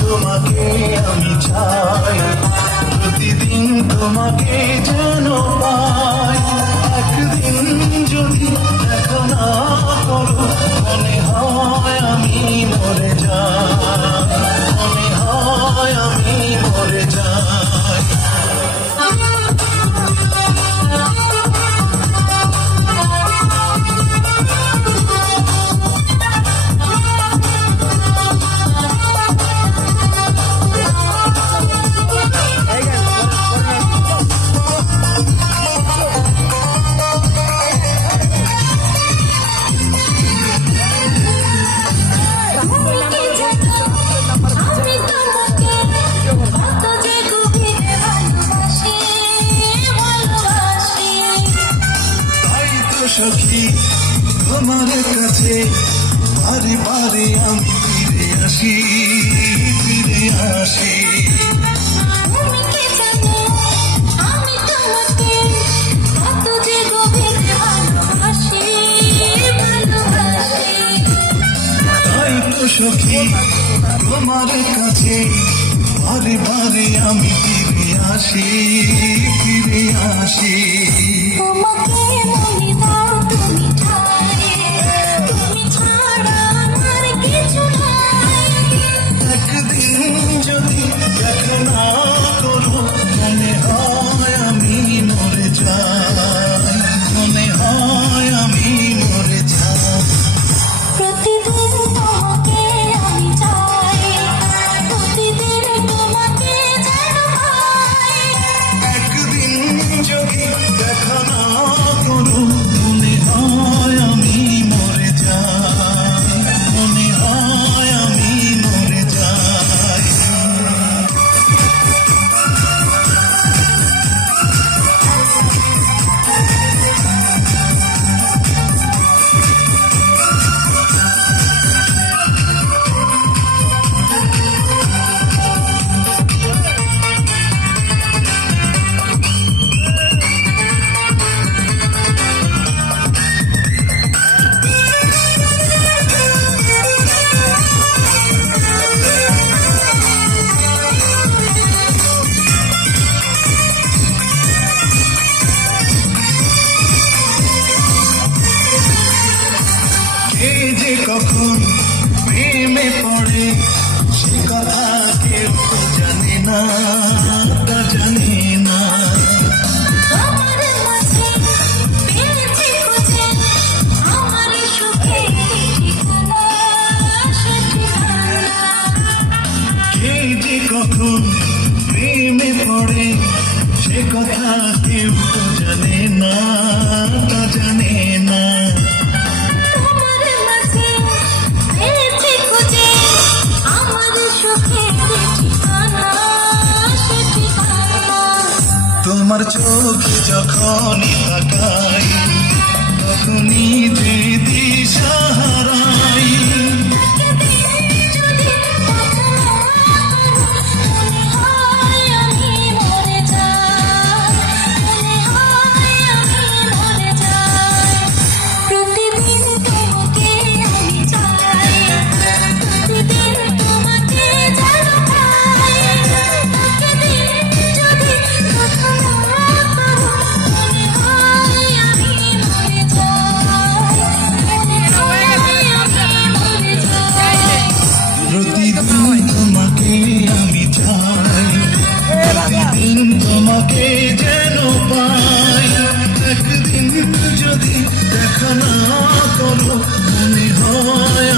তোমাকে আমি চাই, প্রতিদিন তোমাকে যেন পাই। একদিন যদি দেখা না করো মনে হয় আমি মরে যাই, মনে হয় আমি মরে যাই। সখী তোমার কাছে বারে বারে আমি ফিরে আসি, ফিরে আসি। তাই তো সখী তোমার কাছে বারে বারে আমি ফিরে আসি, ফিরে আসি। কখন প্রেমে পড়ে সে কথা কেউ তো জানে না, তা জানে না। কে যে কখন প্রেমে পড়ে সে কথা কেউ তো জানে না, তা জানে না। তোমার চোখে যখনই তাকাই তখনই যে দিশা হারাই। তোমাকে যেন পাই, একদিন যদি দেখা না করো মনে হয়